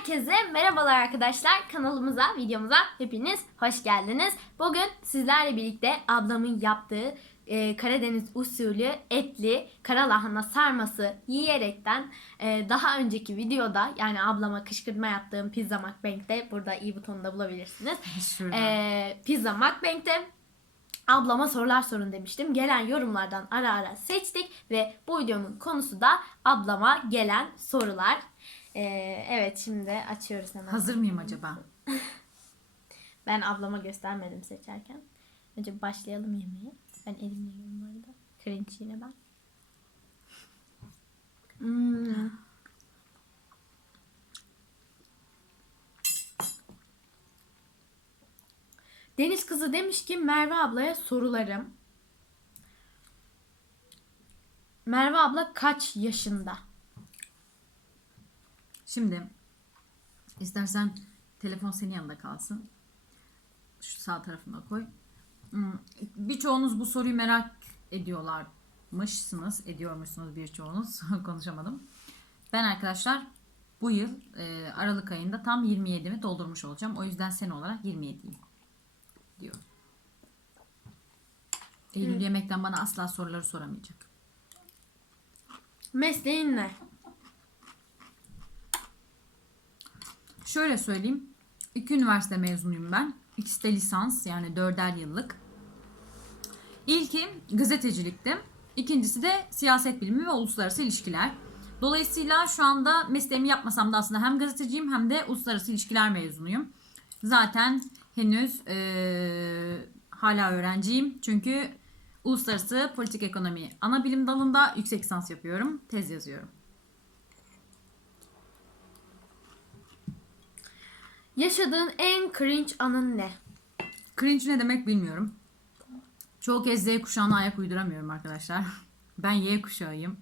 Herkese merhabalar arkadaşlar. Kanalımıza, videomuza hepiniz hoş geldiniz. Bugün sizlerle birlikte ablamın yaptığı e, Karadeniz usulü etli kara lahana sarması yiyerekten e, daha önceki videoda yani ablama kışkırtma yaptığım pizza mukbang'de burada i butonunda bulabilirsiniz. E, pizza mukbang'de ablama sorular sorun demiştim. Gelen yorumlardan ara ara seçtik ve bu videonun konusu da ablama gelen sorular. Ee, evet şimdi açıyoruz hemen. Hazır mıyım acaba? Ben ablama göstermedim seçerken. Önce başlayalım yemeğe. Ben elimle yiyorum bu arada. Cringe yine ben. Hmm. Deniz kızı demiş ki Merve ablaya sorularım. Merve abla kaç yaşında? Şimdi istersen telefon senin yanında kalsın. Şu sağ tarafına koy. Hmm, Birçoğunuz bu soruyu merak ediyorlarmışsınız. Ediyormuşsunuz birçoğunuz. Konuşamadım. Ben arkadaşlar bu yıl e, Aralık ayında tam 27'mi doldurmuş olacağım. O yüzden sene olarak 27'yim diyor. Eylül yemekten bana asla soruları soramayacak. Mesleğin ne? Şöyle söyleyeyim. İki üniversite mezunuyum ben. İkisi de lisans yani dörder yıllık. İlki gazetecilikti. İkincisi de siyaset bilimi ve uluslararası ilişkiler. Dolayısıyla şu anda mesleğimi yapmasam da aslında hem gazeteciyim hem de uluslararası ilişkiler mezunuyum. Zaten henüz eee, hala öğrenciyim. Çünkü uluslararası politik ekonomi ana bilim dalında yüksek lisans yapıyorum. Tez yazıyorum. Yaşadığın en cringe anın ne? Cringe ne demek bilmiyorum. Çoğu kez Z kuşağına ayak uyduramıyorum arkadaşlar. Ben Y kuşağıyım.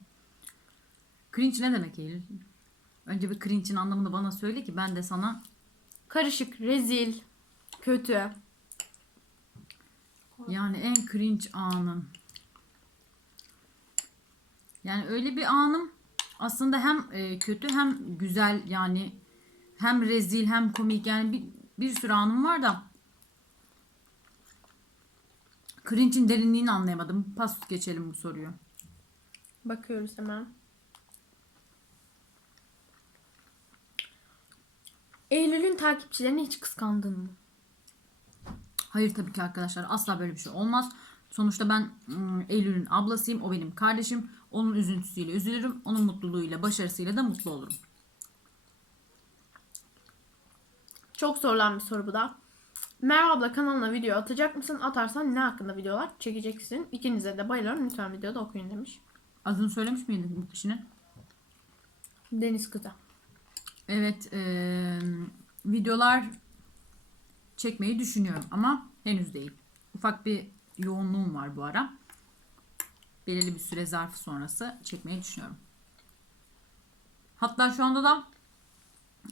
Cringe ne demek Eylül? Önce bir cringe'in anlamını bana söyle ki ben de sana Karışık, rezil, kötü. yani en cringe anım. Yani öyle bir anım aslında hem e, kötü hem güzel yani hem rezil hem komik yani bir, bir sürü anım var da cringe'in derinliğini anlayamadım. Pas geçelim bu soruyu. Bakıyoruz hemen. Eylül'ün takipçilerini hiç kıskandın mı? Hayır tabii ki arkadaşlar asla böyle bir şey olmaz. Sonuçta ben ım, Eylül'ün ablasıyım. O benim kardeşim. Onun üzüntüsüyle üzülürüm. Onun mutluluğuyla, başarısıyla da mutlu olurum. Çok sorulan bir soru bu da. Merve abla kanalına video atacak mısın? Atarsan ne hakkında videolar çekeceksin? İkinize de bayılıyorum. Lütfen videoda okuyun demiş. Adını söylemiş miydin bu kişinin? Deniz kızı. Evet. eee, videolar çekmeyi düşünüyorum ama henüz değil. Ufak bir yoğunluğum var bu ara. Belirli bir süre zarfı sonrası çekmeyi düşünüyorum. Hatta şu anda da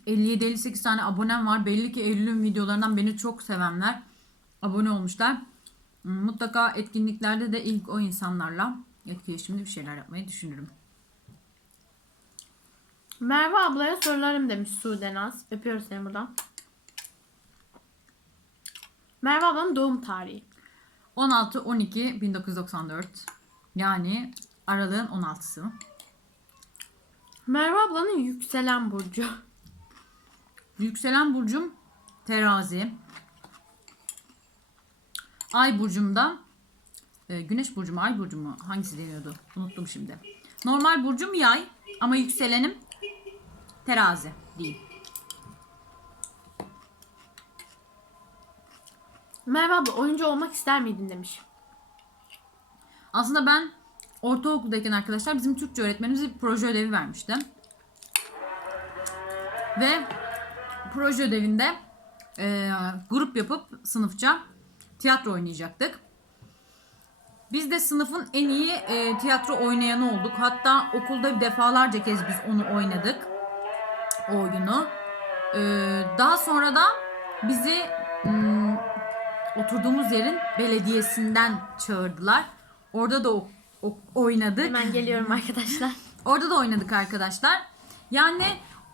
57-58 tane abonem var. Belli ki Eylül'ün videolarından beni çok sevenler abone olmuşlar. Hmm, Mutlaka etkinliklerde de ilk o insanlarla etkileşimli bir şeyler yapmayı düşünürüm. Merve ablaya sorularım demiş Sude Naz. Öpüyoruz seni buradan. Merve ablanın doğum tarihi. 16-12-1994 yani aralığın 16'sı. Merve ablanın yükselen burcu. Yükselen burcum terazi. Ay burcumda e, güneş burcu mu ay burcu mu hangisi deniyordu unuttum şimdi. Normal burcum yay ama yükselenim terazi değil. Merve abla oyuncu olmak ister miydin demiş. Aslında ben ortaokuldayken arkadaşlar bizim Türkçe öğretmenimiz bir proje ödevi vermişti. Ve proje ödevinde e, grup yapıp sınıfça tiyatro oynayacaktık. Biz de sınıfın en iyi e, tiyatro oynayanı olduk. Hatta okulda defalarca kez biz onu oynadık. O oyunu. E, daha sonra da bizi hmm, oturduğumuz yerin belediyesinden çağırdılar. Orada da o- o- oynadık. Hemen geliyorum arkadaşlar. Orada da oynadık arkadaşlar. Yani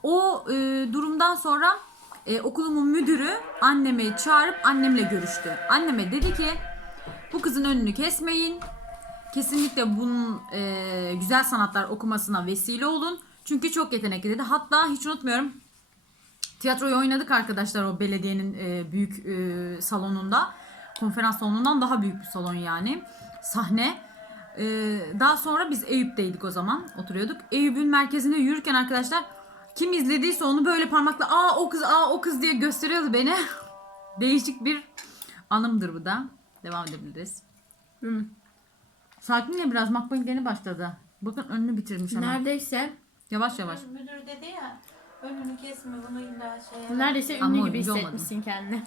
O e, durumdan sonra e, okulumun müdürü annemi çağırıp annemle görüştü. Anneme dedi ki bu kızın önünü kesmeyin. Kesinlikle bunun e, güzel sanatlar okumasına vesile olun. Çünkü çok yetenekli dedi. Hatta hiç unutmuyorum tiyatroyu oynadık arkadaşlar o belediyenin e, büyük e, salonunda. Konferans salonundan daha büyük bir salon yani. Sahne. E, daha sonra biz Eyüp'teydik o zaman. Oturuyorduk. Eyüp'ün merkezinde yürürken arkadaşlar kim izlediyse onu böyle parmakla aa o kız aa o kız diye gösteriyordu beni. Değişik bir anımdır bu da. Devam edebiliriz. Hı. Sakinle biraz makbul yeni başladı. Bakın önünü bitirmiş hemen. Neredeyse Yavaş yavaş. Müdür dedi ya önünü kesme bunu illa şey neredeyse Ama ünlü gibi oyuncu hissetmişsin kendini.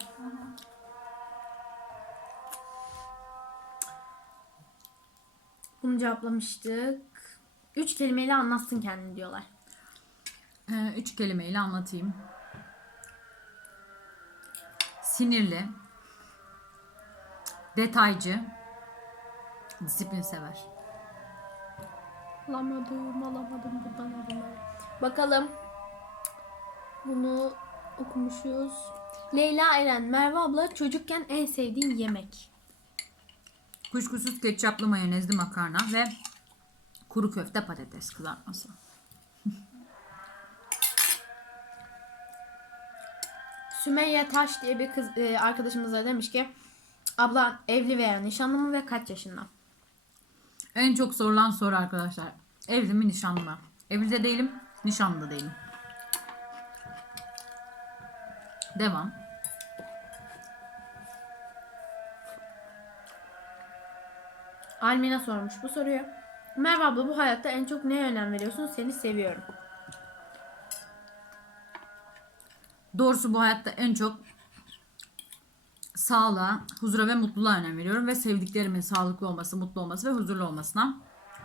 Bunu cevaplamıştık. Üç kelimeyle anlatsın kendini diyorlar. Üç kelimeyle anlatayım. Sinirli, detaycı, disiplin sever. Alamadım, alamadım buradan alamadım. Bakalım. Bunu okumuşuz. Leyla Eren, Merve abla çocukken en sevdiğin yemek. Kuşkusuz ketçaplı mayonezli makarna ve kuru köfte patates kızartması. Sümeyye Taş diye bir kız e, arkadaşımız da demiş ki abla evli veya nişanlı mı ve kaç yaşında? En çok sorulan soru arkadaşlar. Evli mi nişanlı mı? Evli de değilim, nişanlı da değilim. Devam. Almina sormuş bu soruyu. Merve abla bu hayatta en çok neye önem veriyorsun? Seni seviyorum. Doğrusu bu hayatta en çok sağlığa, huzura ve mutluluğa önem veriyorum ve sevdiklerimin sağlıklı olması, mutlu olması ve huzurlu olmasına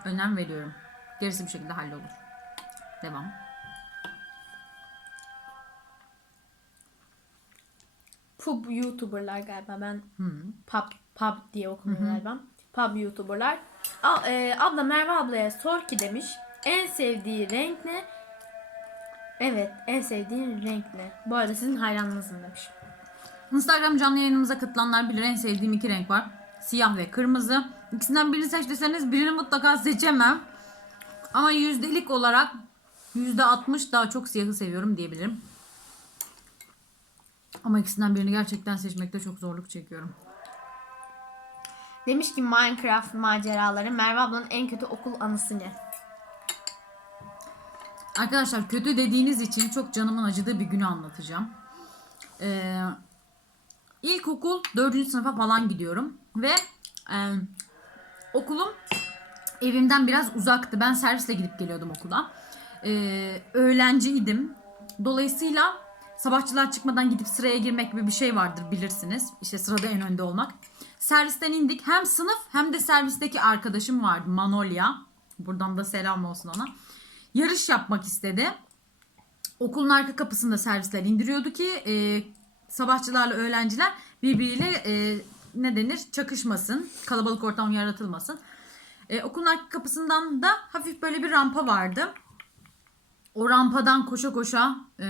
önem veriyorum. Gerisi bir şekilde hallolur. Devam. Pub YouTuber'lar galiba ben Hı. pub pub diye okunuyor galiba. Pub YouTuber'lar. A, e, abla Merve ablaya sor ki demiş. En sevdiği renk ne? Evet, en sevdiğin renk ne? Bu arada sizin hayranınızım demiş. Instagram canlı yayınımıza katılanlar bilir en sevdiğim iki renk var. Siyah ve kırmızı. İkisinden birini seç deseniz birini mutlaka seçemem. Ama yüzdelik olarak yüzde altmış daha çok siyahı seviyorum diyebilirim. Ama ikisinden birini gerçekten seçmekte çok zorluk çekiyorum. Demiş ki Minecraft maceraları Merve ablanın en kötü okul anısı ne? Arkadaşlar kötü dediğiniz için çok canımın acıdığı bir günü anlatacağım. Ee, ilkokul 4. sınıfa falan gidiyorum ve e, okulum evimden biraz uzaktı. Ben servisle gidip geliyordum okula. Ee, öğrenciydim. Dolayısıyla sabahçılar çıkmadan gidip sıraya girmek gibi bir şey vardır bilirsiniz. İşte sırada en önde olmak. Servisten indik. Hem sınıf hem de servisteki arkadaşım vardı Manolya. Buradan da selam olsun ona. Yarış yapmak istedi. Okulun arka kapısında servisler indiriyordu ki e, sabahçılarla öğrenciler birbiriyle e, ne denir çakışmasın. Kalabalık ortam yaratılmasın. E, okulun arka kapısından da hafif böyle bir rampa vardı. O rampadan koşa koşa e,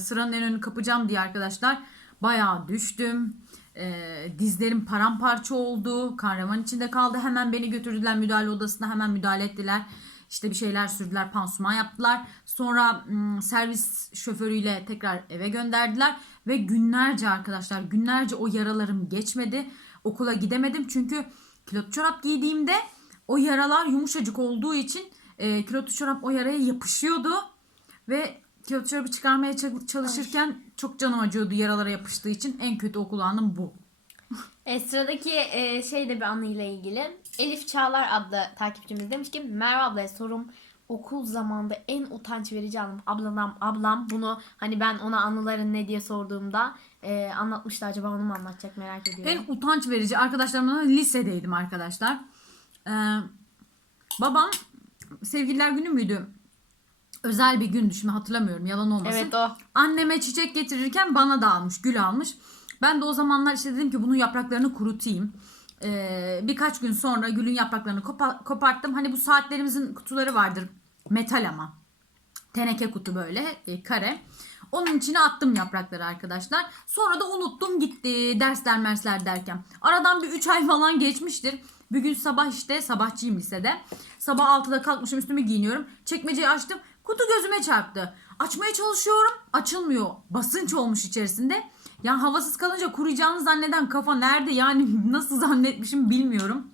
sıranın en önünü kapacağım diye arkadaşlar bayağı düştüm. E, dizlerim paramparça oldu. Kahraman içinde kaldı. Hemen beni götürdüler müdahale odasına. Hemen müdahale ettiler. İşte bir şeyler sürdüler, pansuman yaptılar. Sonra servis şoförüyle tekrar eve gönderdiler. Ve günlerce arkadaşlar günlerce o yaralarım geçmedi. Okula gidemedim çünkü kilot çorap giydiğimde o yaralar yumuşacık olduğu için e, kilotlu çorap o yaraya yapışıyordu. Ve kilotlu çorabı çıkarmaya ça- çalışırken çok canım acıyordu yaralara yapıştığı için. En kötü okul anım bu. E, sıradaki e, şey de bir anıyla ilgili. Elif Çağlar adlı takipçimiz demiş ki Merve ablaya sorum okul zamanında en utanç verici anım. Ablam, ablam bunu hani ben ona anıların ne diye sorduğumda e, anlatmıştı. Acaba onu mu anlatacak merak ediyorum. En utanç verici arkadaşlarımla lisedeydim arkadaşlar. Ee, babam sevgililer günü müydü? Özel bir gündü şimdi hatırlamıyorum yalan olmasın. Evet o. Anneme çiçek getirirken bana da almış gül almış. Ben de o zamanlar işte dedim ki bunun yapraklarını kurutayım. Ee, birkaç gün sonra gülün yapraklarını kopa- koparttım. Hani bu saatlerimizin kutuları vardır metal ama. Teneke kutu böyle e, kare. Onun içine attım yaprakları arkadaşlar. Sonra da unuttum gitti dersler mersler derken. Aradan bir 3 ay falan geçmiştir. Bir gün sabah işte sabahçıyım lisede. Sabah 6'da kalkmışım üstümü giyiniyorum. Çekmeceyi açtım. Kutu gözüme çarptı. Açmaya çalışıyorum. Açılmıyor. Basınç olmuş içerisinde. Yani havasız kalınca kuruyacağını zanneden kafa nerede yani nasıl zannetmişim bilmiyorum.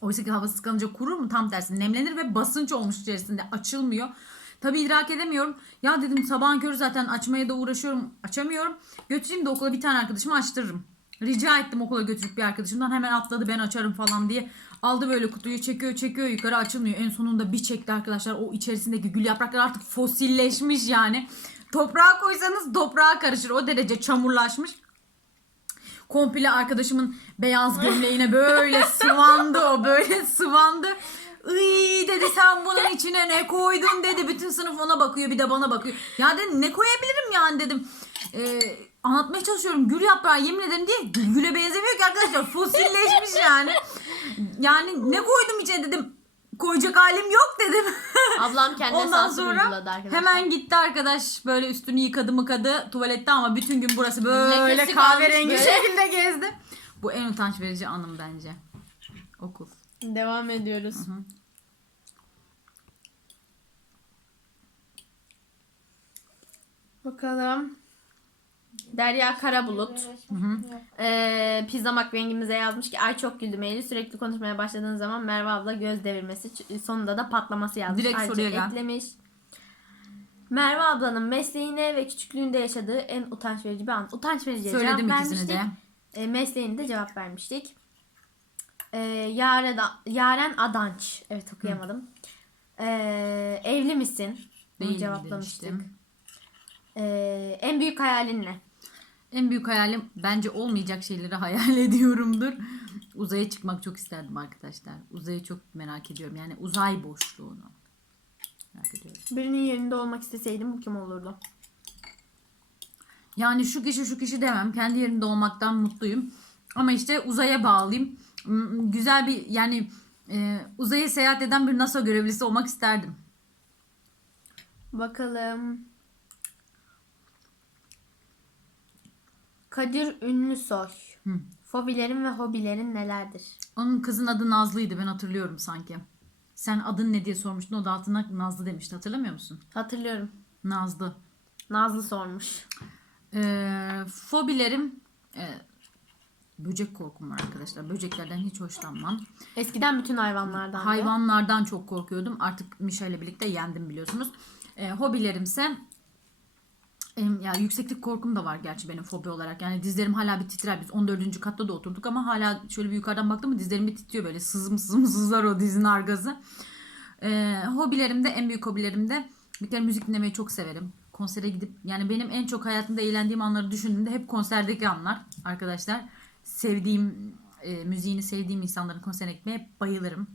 Oysa ki havasız kalınca kurur mu? Tam tersi nemlenir ve basınç olmuş içerisinde açılmıyor. Tabi idrak edemiyorum. Ya dedim sabahın körü zaten açmaya da uğraşıyorum. Açamıyorum. Götüreyim de okula bir tane arkadaşımı açtırırım. Rica ettim okula götürüp bir arkadaşımdan hemen atladı ben açarım falan diye. Aldı böyle kutuyu çekiyor çekiyor yukarı açılmıyor. En sonunda bir çekti arkadaşlar. O içerisindeki gül yaprakları artık fosilleşmiş yani. Toprağa koysanız toprağa karışır. O derece çamurlaşmış komple arkadaşımın beyaz gömleğine böyle sıvandı o böyle sıvandı. Iy dedi sen bunun içine ne koydun dedi. Bütün sınıf ona bakıyor bir de bana bakıyor. Ya dedim ne koyabilirim yani dedim. Ee, anlatmaya çalışıyorum. Gül yaprağı yemin ederim diye gül güle benzemiyor ki arkadaşlar. Fosilleşmiş yani. Yani ne koydum içine dedim. Koyacak halim yok dedim. Ablam kendi Ondan sonra uyguladı arkadaşlar. hemen gitti arkadaş böyle üstünü yıkadı mıkadı tuvalette ama bütün gün burası böyle Lekesi kahverengi kalmış böyle. şekilde gezdi. Bu en utanç verici anım bence. Okul. Devam ediyoruz. Bakalım. Derya Karabulut. Ee, pizza makbengimize yazmış ki ay çok güldüm Eylül sürekli konuşmaya başladığın zaman Merve abla göz devirmesi sonunda da patlaması yazmış. Direkt Ayrıca soruya gel. eklemiş. Merve ablanın mesleğine ve küçüklüğünde yaşadığı en utanç verici bir an. Utanç verici Söyledim cevap ikisini vermiştik. de. E, mesleğini de cevap vermiştik. E, Yaren, Yaren Adanç. Evet okuyamadım. E, evli misin? Bunu Değilim cevaplamıştık. demiştim. E, en büyük hayalin ne? En büyük hayalim bence olmayacak şeyleri hayal ediyorumdur. Uzaya çıkmak çok isterdim arkadaşlar. Uzayı çok merak ediyorum. Yani uzay boşluğunu. Merak ediyorum. Birinin yerinde olmak isteseydim bu kim olurdu? Yani şu kişi şu kişi demem. Kendi yerimde olmaktan mutluyum. Ama işte uzaya bağlıyım. Hmm, Güzel bir yani e, uzaya seyahat eden bir NASA görevlisi olmak isterdim. Bakalım. Kadir Ünlüsoy. Hı. Fobilerin ve hobilerin nelerdir? Onun kızın adı Nazlı'ydı ben hatırlıyorum sanki. Sen adın ne diye sormuştun o da altına Nazlı demişti hatırlamıyor musun? Hatırlıyorum. Nazlı. Nazlı sormuş. Ee, fobilerim e, böcek korkum var arkadaşlar. Böceklerden hiç hoşlanmam. Eskiden bütün hayvanlardan. da. Hayvanlardan çok korkuyordum. Artık Mişa ile birlikte yendim biliyorsunuz. Ee, hobilerimse em, ya yükseklik korkum da var gerçi benim fobi olarak. Yani dizlerim hala bir titrer. Biz 14. katta da oturduk ama hala şöyle bir yukarıdan baktım mı dizlerim bir titriyor böyle. Sızım sızım sızlar o dizin arkası. Ee, hobilerimde en büyük hobilerimde bir kere müzik dinlemeyi çok severim. Konsere gidip yani benim en çok hayatımda eğlendiğim anları düşündüğümde hep konserdeki anlar arkadaşlar. Sevdiğim e, müziğini sevdiğim insanların konserine gitmeye bayılırım.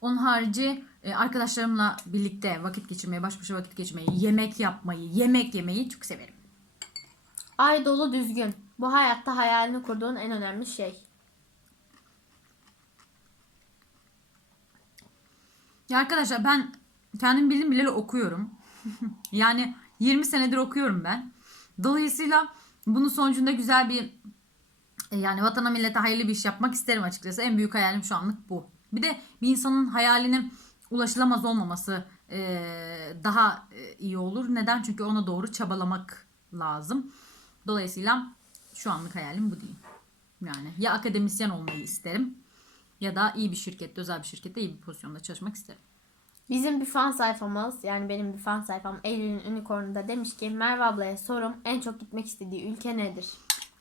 Onun harici e, arkadaşlarımla birlikte vakit geçirmeyi, baş başa vakit geçirmeyi, yemek yapmayı, yemek yemeyi çok severim. Ay dolu düzgün. Bu hayatta hayalini kurduğun en önemli şey. Ya arkadaşlar ben kendim bildim bileli okuyorum. yani 20 senedir okuyorum ben. Dolayısıyla bunun sonucunda güzel bir e, yani vatana millete hayırlı bir iş yapmak isterim açıkçası. En büyük hayalim şu anlık bu. Bir de bir insanın hayalinin ulaşılamaz olmaması e, daha e, iyi olur. Neden? Çünkü ona doğru çabalamak lazım. Dolayısıyla şu anlık hayalim bu değil. Yani ya akademisyen olmayı isterim ya da iyi bir şirkette, özel bir şirkette iyi bir pozisyonda çalışmak isterim. Bizim bir fan sayfamız yani benim bir fan sayfam Eylül'ün Unicorn'da demiş ki Merve ablaya sorum en çok gitmek istediği ülke nedir?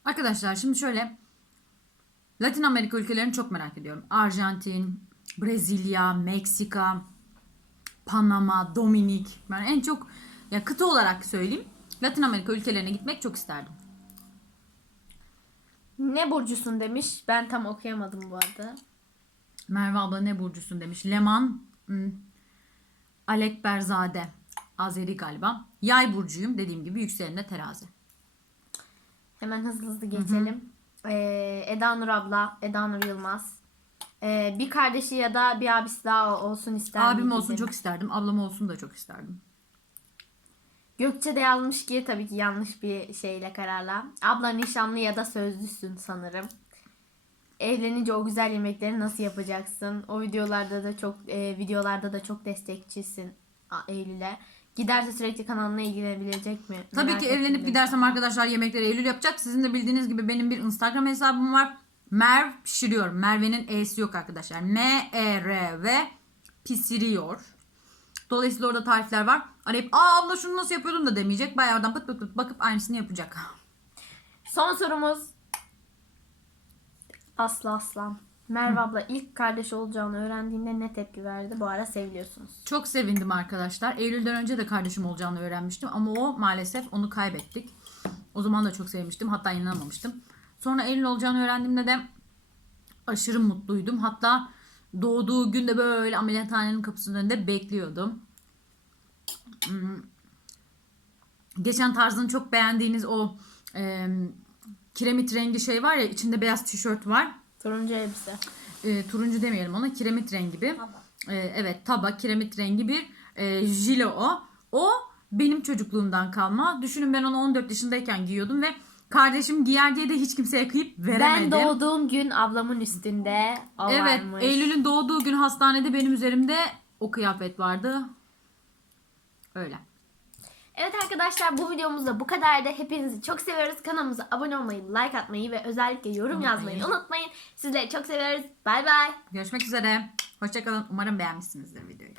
Arkadaşlar şimdi şöyle Latin Amerika ülkelerini çok merak ediyorum. Arjantin, Brezilya, Meksika, Panama, Dominik. Ben en çok ya kıta olarak söyleyeyim. Latin Amerika ülkelerine gitmek çok isterdim. Ne burcusun demiş. Ben tam okuyamadım bu arada. Merve abla ne burcusun demiş. Leman hmm, Alek Berzade. Azeri galiba. Yay burcuyum. Dediğim gibi yükseleninde terazi. Hemen hızlı hızlı geçelim. Ee, Eda Nur abla, Eda Nur Yılmaz. Ee, bir kardeşi ya da bir abisi daha olsun ister Abim olsun çok isterdim. Ablam olsun da çok isterdim. Gökçe de yazmış ki tabii ki yanlış bir şeyle kararla. Abla nişanlı ya da sözlüsün sanırım. Evlenince o güzel yemekleri nasıl yapacaksın? O videolarda da çok e, videolarda da çok destekçisin Eylül'e. Giderse sürekli kanalına ilgilenebilecek mi? Tabii Merak ki ettim evlenip demiş. gidersem arkadaşlar yemekleri Eylül yapacak. Sizin de bildiğiniz gibi benim bir Instagram hesabım var. Merv pişiriyor. Merve'nin E'si yok arkadaşlar. M-E-R-V pişiriyor. Dolayısıyla orada tarifler var. Arayıp aa abla şunu nasıl yapıyordun da demeyecek. Bayağı oradan pıt pıt pıt bakıp aynısını yapacak. Son sorumuz. Aslı Aslan. Merve abla ilk kardeş olacağını öğrendiğinde ne tepki verdi? Bu ara seviliyorsunuz. Çok sevindim arkadaşlar. Eylül'den önce de kardeşim olacağını öğrenmiştim. Ama o maalesef onu kaybettik. O zaman da çok sevmiştim. Hatta inanamamıştım. Sonra Eylül olacağını öğrendiğimde de aşırı mutluydum. Hatta doğduğu günde böyle ameliyathanenin kapısının önünde bekliyordum. Hmm. Geçen tarzını çok beğendiğiniz o e, kiremit rengi şey var ya içinde beyaz tişört var. Turuncu elbise. E, turuncu demeyelim ona kiremit rengi bir. Tamam. Ee, evet taba kiremit rengi bir e, jile o. O benim çocukluğumdan kalma. Düşünün ben onu 14 yaşındayken giyiyordum ve kardeşim giyer diye de hiç kimseye kıyıp veremedim. Ben doğduğum gün ablamın üstünde o Evet varmış. Eylül'ün doğduğu gün hastanede benim üzerimde o kıyafet vardı. Öyle. Evet arkadaşlar bu videomuzda bu kadardı. Hepinizi çok seviyoruz. Kanalımıza abone olmayı, like atmayı ve özellikle yorum yazmayı unutmayın. Sizleri çok seviyoruz. Bay bay. Görüşmek üzere. Hoşçakalın. Umarım beğenmişsinizdir videoyu.